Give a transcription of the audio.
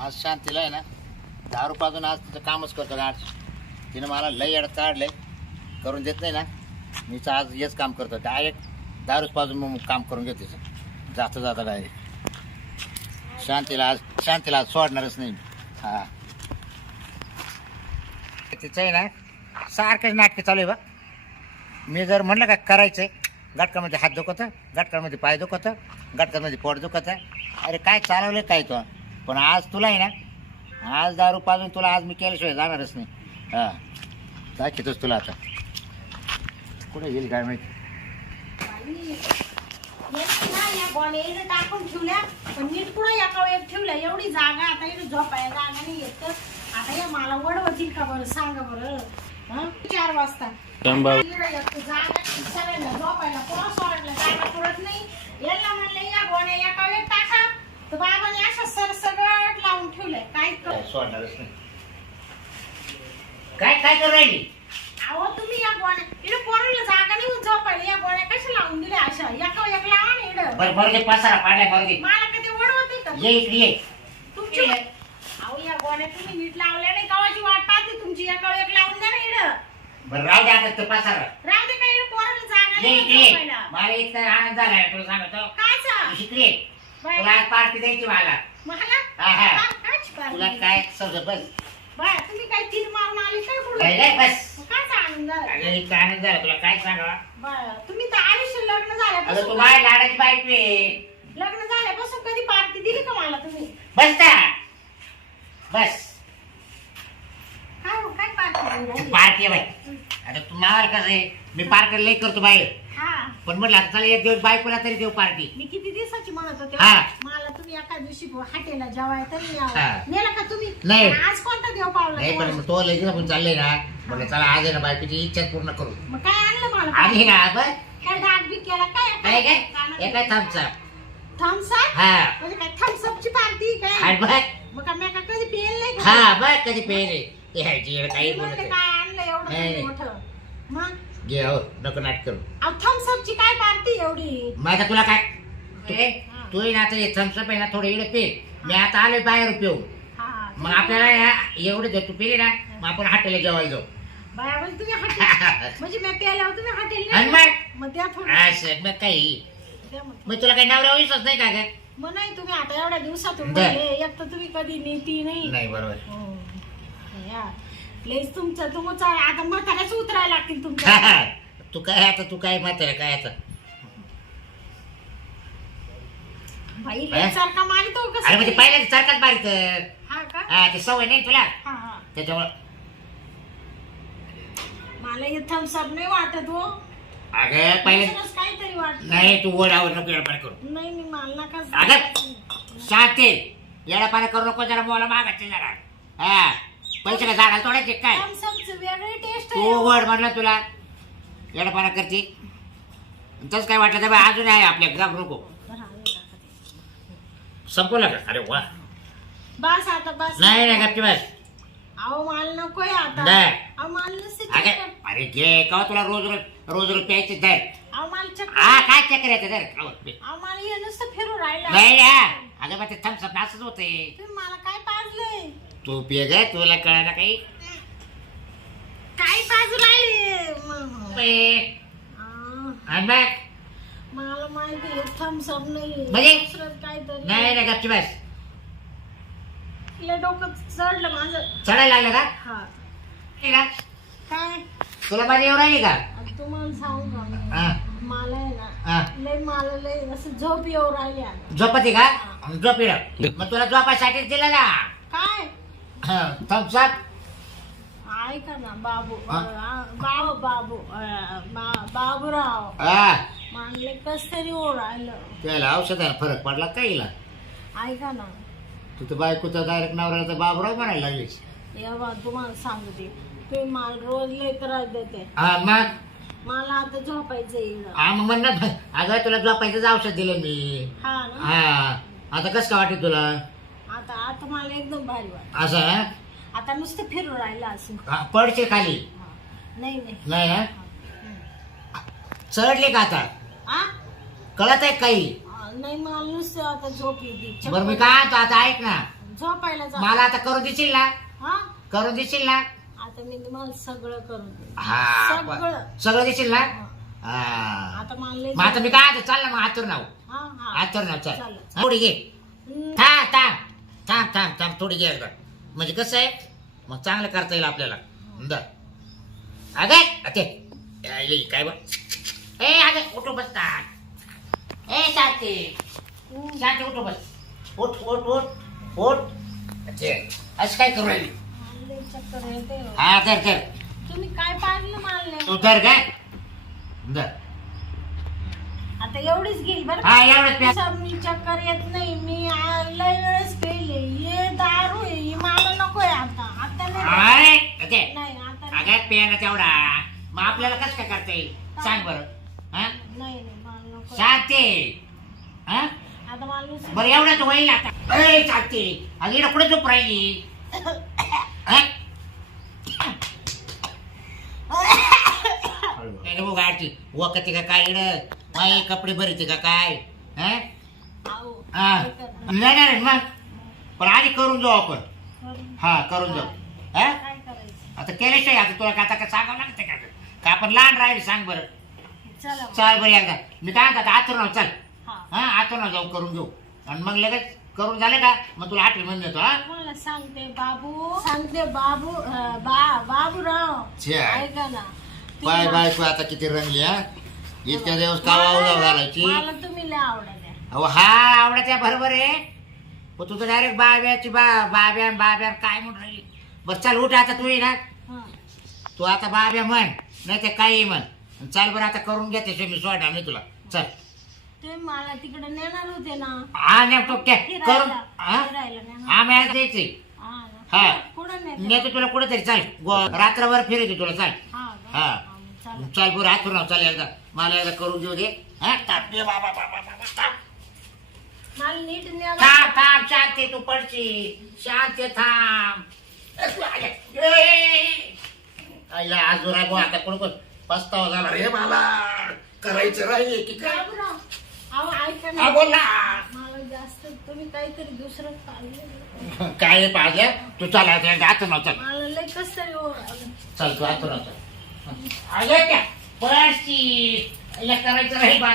आज शांतीला आहे ना दारू पाजून आज तिचं कामच करतो आज. तिनं मला लई अडत काढलंय करून देत नाही ना. मीच आज हेच काम करतो डायरेक्ट दारूच पाजून मग काम करून घेतो तिचं. जाता जाता डायरेक्ट शांतीला आज शांतीला आज सोडणारच नाही हां. तिचं आहे ना सारखंच नाटकं चालू आहे बा. मी जर म्हणलं का आहे गटकामध्ये हात दुखतं गटकामध्ये पाय दुखतं गटकामध्ये पोट दुखतं अरे काय चालवलं काय तो? पण आज तुला आहे ना आज दारू पाजून तुला आज मी केल्याशिवाय जाणारच नाही. हां. दाखवतोच तुला आता. कुठे गेली काय माहिती? टाकून ठेवल्या पण नीट पुढे एका एक ठेवल्या? एवढी जागा आता इकडे झोपायला जागा नाही येत. तर आता या मला वडवतील का बरं? सांगा बरं. हं? चार वाजता. टंबा- इकडे एक जागा सगळ्यांना झोपायला कोणा सोडायला जागा पुरत नाही याला म्हणलं या गोण्या एका वेळ टाका तर बाबाने अशा सरसगट लावून ठेवलंय काय कर काय सोडणारच नाही काय काय करू राहिली अहो तुम्ही या गोण्या इकडे पोराला जागा नाही होत झोपायला या गोण्या कशा लावून दिल्या अशा एका एक लावा ना इकडं बरं बरं दे पसारा पाडलाय बरं दे मला कधी वडवते का ये इकडे ये तुमची अहो या गोण्या तुम्ही नीट लावल्या नाही कवाची वाट पाहते तुमची एका एक लावून द्या ना इकडं बरं राहू दे आता तो पसारा राहू दे का इकडे पोराला जागा ये नाही इकडे ये. झोपायला. मला इथं आनंद झाला तुला सांगतो काय सा? इकडे ये. तुला पार्टी द्यायची मला मला? हा, हा. का-? तुला काय समजा बस. बाय, तुम्ही काय तीन मारून आले काय पुढे? नाही, नाही, बस. काय आनंद झाला? अगं इतका आनंद झाला तुला काय सांगा बाय, तुम्ही तर आयुष्य लग्न अगं तू झाल्यापासून बाय लाडाची बायको आहे. लग्न झाल्यापासून कधी पार्टी दिली का मला तुम्ही? बस ना. बस. काय हो, काय पार्टी पार्टी आहे बाई. आता तू मावाला कसं आहे? मी पार्टी लई करतो हा पण म्हटलं आता चला एक दिवस बायकोला तरी देऊ पार्टी. मी किती दिवसाची म्हणत होते हा. मला तुम्ही एका दिवशी हॉटेलला जेवाय तरी यावं. हा. नेलं का तुम्ही? नाही. आज कोणता देव पावला नाही पण मग तो लगेच आपण चाललंय ना. म्हटलं चला आज आहे ना बायकोची इच्छा पूर्ण करू. मग काय आणलं मला? आणि ना बस काय डाग बी केला काय? काय काय? थांबचा थम्सअप हा. म्हणजे काय थम्सअपची पार्टी काय? आणि बघ मग काय मी काय कधी पेल नाही का? हा बघ कधी पेरे ते ह्याची येडं काही बोलत. काय आणलं एवढं नाही, तुम्ही नाही. मोठं? मग? घे हो नको नाट करू. अहो थम्सअपची काय पार्टी एवढी? आता तुला काय? तू तू ही. ना आता थम्सअप आहे ना थोडं इकडे पे मी आता आलोय बाहेर पिऊ हा मग आपल्याला या- एवढे जर तू पिली ना मग आपण हॉटेलला जेवायला जाऊ. बाया म्हणजे तुम्ही हॉटेल म्हणजे मी प्यायल्यावर तुम्ही हॉटेल आणि नाही मग मग त्या थोडं. असं मग काही. द्या मग. मग तुला काही नवरा विश्वास नाही का ग? मग नाही तुम्ही आता एवढ्या दिवसातून. बोलले, एक तर तुम्ही कधी नेती नाही. नाही बरोबर. हो. या. लयच तुमचं तुमचं आता म्हाताऱ्याच उतरायला लागतील तुमच्या. तू काय आता तू काय म्हातारा काय आता? बाई? सारखा मानतो कसं अरे म्हणजे पहिल्या सारखाच बारीक? हा का? हा ती सवय नाही तुला? हा हा. त्याच्यामुळे. मला हे थम्सअप नाही वाटत हो. अगं पहिले दुसरंच काहीतरी वाटत. नाही तू ओढावर नको येडपाड करू. नाही मी मला नका अगं शांती येडापाडा करू नको जरा मला मागायचे जरा. हा. पैसे का झाडाला तोडायचे काय? थम्सअपचं वेगळी टेस्ट तू आहे वड म्हणलं तुला. येडापाडा करते. तसं काय वाटलं तर अजून आहे आपल्या ग्राम नको. संपवलं का? अरे वा. बस आता बस. नाही नाही गप्पी बस. अहो मला नकोय आता. नाही. अहो मला नुसते अगं चक्कर. अरे घे का तुला रोज रोज रोज रोज प्यायचे धर. अहो मला चक्कर. हा काय चक्कर येते धर खाऊ. अहो मला हे नुसतं फिरू राहिलं. नाही ना अगं मग ते थम्सअप असंच होते तुम्ही मला काय पाजलंय तू पिय ग तुला कळायला काही? काय पाजू राहिले. म- पे. आ, आणि मग मला माहिती आहे थम्सअप नाही म्हणजे? दुसरं काहीतरी. नाही नाही गपची बस. लय डोकं चढलं माझं. चढायला लागलं का? हा. का? काय? तुला माझी एवढं आली का? आता तुम्हाला सांगू का? मी? हा, मला आहे ना हा. लय मला लय असं झोप येऊ राहिली आता. झोपती का? झोप इकडं. मग तुला झोपासाठीच दिलं ना काय? थम्सअप ऐका ना बाबू हा? बाबू बाबू अ, बा- बाबूराव. हा. मानले कस तरी त्याला औषधाला फरक पडला काहीला ऐका ना. तू तर बायकोचा डायरेक्ट नवऱ्याचा बाबराव म्हणायला लागलीस. तुम्हाला सांगते. तुम्ही मला रोज लय त्रास देते हा मग? मला आता झोपायचं हा मग अगं तुला झोपायचंच औषध दिलं मी. हा ना. हा. आता कसं काय वाटत तुला? आता आता मला एकदम भारी वाट असं? आता नुसतं फिरून राहिलं असं हा, पडशील खाली. हा. नाही नाही. नाही हम्म. चढले का आता? आ? कळत आहे काही? आ, नाही मला नुसतं आता झोप येते. बरं मी काय म्हणतो आता ऐक ना. झोपायला जा. मला आता करून देशील ना? हा? करून देशील ना? आता मी तुम्हाला सगळं करून देईन. हा सगळं. ब- सगळं देशील ना? हा. हा. आता मला लय मग आता मी काय आता चाल ना मग आतूर नाव हा हा. आतूर नाव चाल. चालेल. थोडी घे हम्म. थांब थांब. थांब थांब थोडी घे एकदा म्हणजे कसं आहे? मग चांगलं करता येईल आपल्याला. दर. अगे ते यायली, काय बघ ए अगे उठू बसतात ए शांती. शांती उठू बस. उठ उठ उठ उठ. ते असं काय करू राहिली? लय चक्कर येते हो. हा धर धर तुम्ही काय पाडलं मला तू धर काय धर आता एवढीच घेईल बरं हा एवढंच प्या मी चक्कर येत नाही मी आ- लय वेळेस पेले ये दारू आहे ही मला नकोय आता आता नाही अरे ते नाही आता नाही. अगं पेन तेवढा? मग आपल्याला कसं काय करता येईल? सांग बरं. हा? नाही नाही मला नको. शांती हा? आता मला बरं एवढंच होईल आता. ए शांती अगं इकडं कुठे झोप राहिली? हा? काय बघ गाडची वकती का काय इकडं? माई कपडे भरीते का काय? हा? आहो, हा. नाही नाही मग. पण आधी करून जाऊ आपण. करून- हा करून जाऊ. हा? काय आता केल्याशिवाय आता तुला आता का सांगावं लागतं का का आपण लहान राहील सांग बरं. चला मग. चाल बरं एकदा. मी काय म्हणतात आतून चल. हा. हा आतून जाऊ करून घेऊ. आणि मग लगेच करून झाले का मग तुला आठवण म्हणून देतो हा? सांगते बाबू. सांगते बाबू अं, बा बाबूराव. छे. ऐका ना. ती बाय मा- बायको आता किती रंगली हा? इतक्या दिवस उजाव घालायची. मला तुम्ही लय आवडल्या. अहो हा आवडत आहे बरोबर आहे. पण तुझं डायरेक्ट बाब्याची बा बाब्या बाब्या काय म्हणून राहिली? बरं चल उठ आता तू ये ना. तू आता बाब्या म्हण नाही तर काही म्हण. चाल बरं आता करून घेते मी सोडा मी तुला. चल. ते मला तिकडे नेणार होते ना. हा नेमकं काय करून फिरायला हा? फिरायला नेणार हा मॅच द्यायची हा ना. हा. कुठं नेते? नेतो तुला कुठेतरी चाल. गो- रात्रभर फिरायची तुला चाल. हा का? हा. हा, मग चला. चाल बरं हात फिरव चाल एकदा. मला एकदा करून घेऊ दे. हा ताप दे बाबा बाबा बाबा ताप मला नीट नेणार थांब थांब शांती तू पडशी शांती थांब. आईला आजूर आहे बुवा, आता कोण कोण? पस्तावा झाला. रे मला करायचं राहिले की काय बाबूराव, अहो ऐका हा, ना. बोल ना. मला जास्त तुम्ही काहीतरी दुसरं काय पाहिजे तू चल आता आता ना चल मला लय कस तरी ओ- चल तू आता ना चल अगं त्या पडशी करायचं राहील बाजू